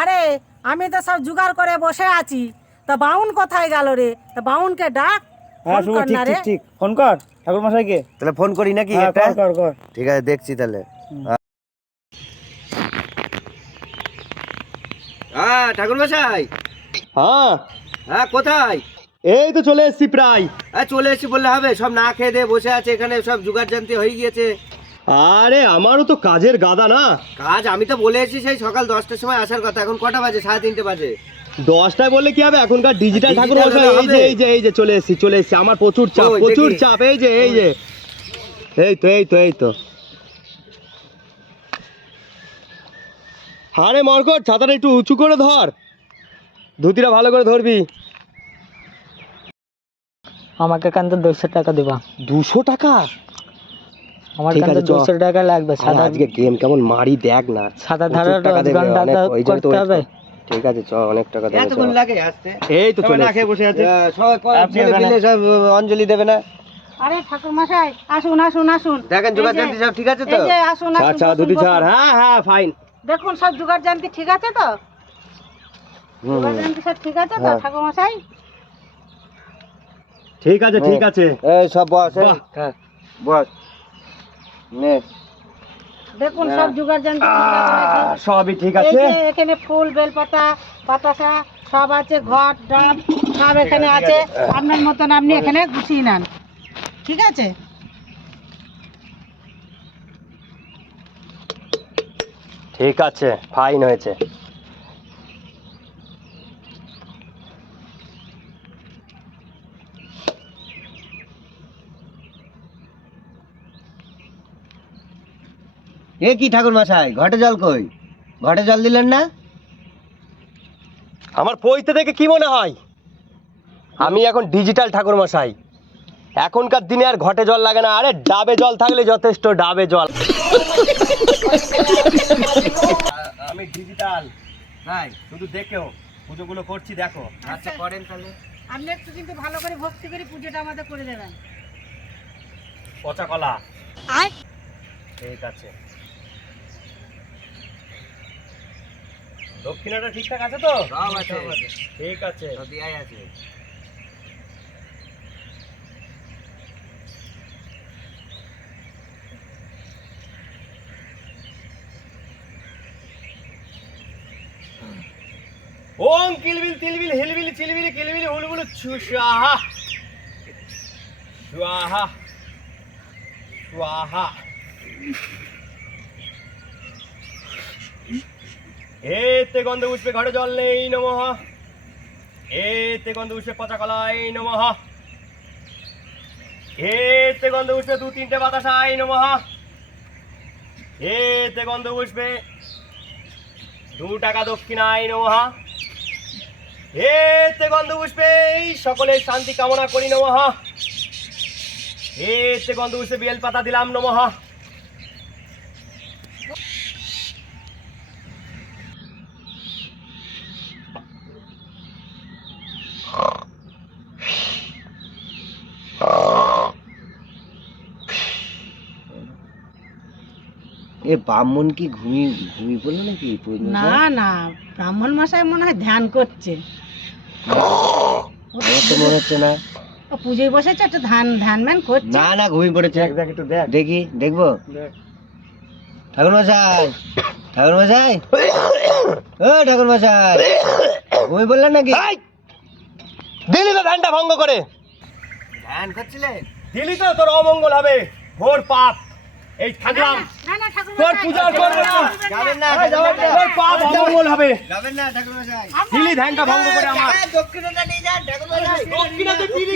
আরে আমি তো সব জোগাড় করে বসে আছি, তা বাউন কোথায় গেল রে? তা বাউনকে ডাক। হ্যাঁ ফোন শুভ, কর ঠিক না রে। ঠিক ঠিক, ফোন কর ঠাকুর মশাইকে। তাহলে ফোন করি নাকি হ্যাঁ, একটা? কর কর কর। ঠিক আছে, দেখছি তাহলে। হ্যাঁ ঠাকুর মশাই। হ্যাঁ হ্যাঁ কোথায়? এই তো চলে এসেছি প্রায়। হ্যাঁ চলে এসেছি বললে হবে? সব না খেয়ে দিয়ে বসে আছে এখানে, সব জোগাড় জানতে হয়ে গিয়েছে। আরে আমারও তো কাজের গাদা না। কাজ আমি তো বলে এসেছি সেই সকাল 10টার সময় আসার কথা, এখন কটা বাজে? 3:30 বাজে। 10টায় বললে কি হবে, এখনকার ডিজিটাল ঠাকুর digital মশাই। হলে এই যে চলে এসেছি। আমার প্রচুর চাপ, ওই, প্রচুর দেখি। চাপ। এই যে এই তো আরে মরকট, ছাতাটা একটু উঁচু করে ধর, ধুতিটা ভালো করে ধরবি। আমাকে কিন্তু 200 টাকা দিবা। 200 টাকা? আমার ঠিক কিন্তু আছে, চ। 200 টাকা লাগবে। আরে আজকে গেম কেমন মারি দেখ না। সাদা প্রচুর ধারা টাকা দেবে, ঘন্টা অনেক, ওই জন্য তো করতে wait হবে। কর। ঠিক আছে চ, অনেক টাকা দেবে। এতক্ষণ লাগে আসতে? এই তো চলে না এসেছি। খেয়ে বসে আছে সবাই, আপনি ছেলে ওখানে- পিলে সব অঞ্জলি দেবে না? আরে ঠাকুর মশাই আসুন আসুন আসুন। দেখেন জোগাড় জানতে সব ঠিক আছে তো? এই যে আসুন আসুন, ছাড় বসুন, ধুতি বসুন। ছাড়। হ্যাঁ ফাইন। দেখুন সব জোগাড় জানতে ঠিক আছে তো? জোগাড় জানতে সব ঠিক আছে তো হ্যাঁ। ঠাকুর মশাই? ঠিক আছে ঠিক আছে। এই সব বস, এই। বাহ। হ্যাঁ বস নে। দেখুন হ্যাঁ। সব জোগাড় জানতে ঠিক আছে নাকি? সবই ঠিক এই আছে। যে এখানে ফুল, বেলপাতা, বাতাসা সব আছে, ঘট ডাব সব এখানে আছে। আপনার মতন আপনি এখানে গুছিয়ে নেন, ঠিক আছে? ঠিক আছে, ফাইন হয়েছে। এ কি ঠাকুর মশাই, ঘটে জল কই? ঘটে জল দিলেন না? আমার পইতে দেখে কি মনে হয় আমি এখন ডিজিটাল ঠাকুর মশাই? এখনকার দিনে আর ঘটে জল লাগে না। আরে ডাবে জল থাকলে যথেষ্ট, ডাবে জল। আমি ডিজিটাল ভাই শুধু দেখেও পুজোগুলো করছি, দেখো। আচ্ছা করেন তাহলে। আপনি একটু কিন্তু ভালো করে ভক্তি করে পুজোটা আমাদের করে দেবেন। পচা কলা। আয় ঠিক আছে। দক্ষিণাটা ঠিকঠাক আছে তো? সব আছে, ঠিক আছে। সব দেয়াই আছে। ওং কিলবিল তিলবিল হিলবিল চিলবিল কিলবিল হুলবুল ছুসাহা স্বাহা স্বাহা। এতে গন্ধ পুষ্পে ঘরে জল নেই নমঃ। এতে গন্ধ পুষ্পে পচা কলাই নমঃ। এতে গন্ধ পুষ্পে 2-3টে বাতাসাই নমঃ। এতে গন্ধ পুষ্পে 2 টাকা দক্ষিণায় নমঃ। এতে গন্ধ পুষ্পে সকলের শান্তি কামনা করি নমঃ। এতে গন্ধ পুষ্পে বেলপাতা দিলাম নমঃ। এ ব্রাহ্মণ কি ঘুমিয়ে পড়লো নাকি? না না, ব্রাহ্মণ মশাই মনে হয় ধ্যান করছে। আমার তো মনে হচ্ছে না। ও পুজোয় বসেছে, একটু ধ্যান ম্যান করছে। না না ঘুমিয়ে পড়েছে। দেখ একটু দেখ। দেখি, দেখবো। ঠাকুর মশাই, ঠাকুর মশাই, ও ঠাকুর মশাই, ঘুমিয়ে পড়লেন নাকি? দিলি তো ধ্যানটা ভঙ্গ করে। ধ্যান করছিলেন? দিলি তো তোর অমঙ্গল হবে, ঘোর পাপ। এই থাকলাম, না না ঠাকুর তোর মশাই, পূজা করবে না। যাবেন না, তোর পাপ অমঙ্গল হবে। যাবেন না ঠাকুর মশাই। দিলি ধ্যানটা ভঙ্গ করে আমার। দক্ষিণাটা নিয়ে যান ঠাকুর মশাই। দক্ষিণাতে দিলি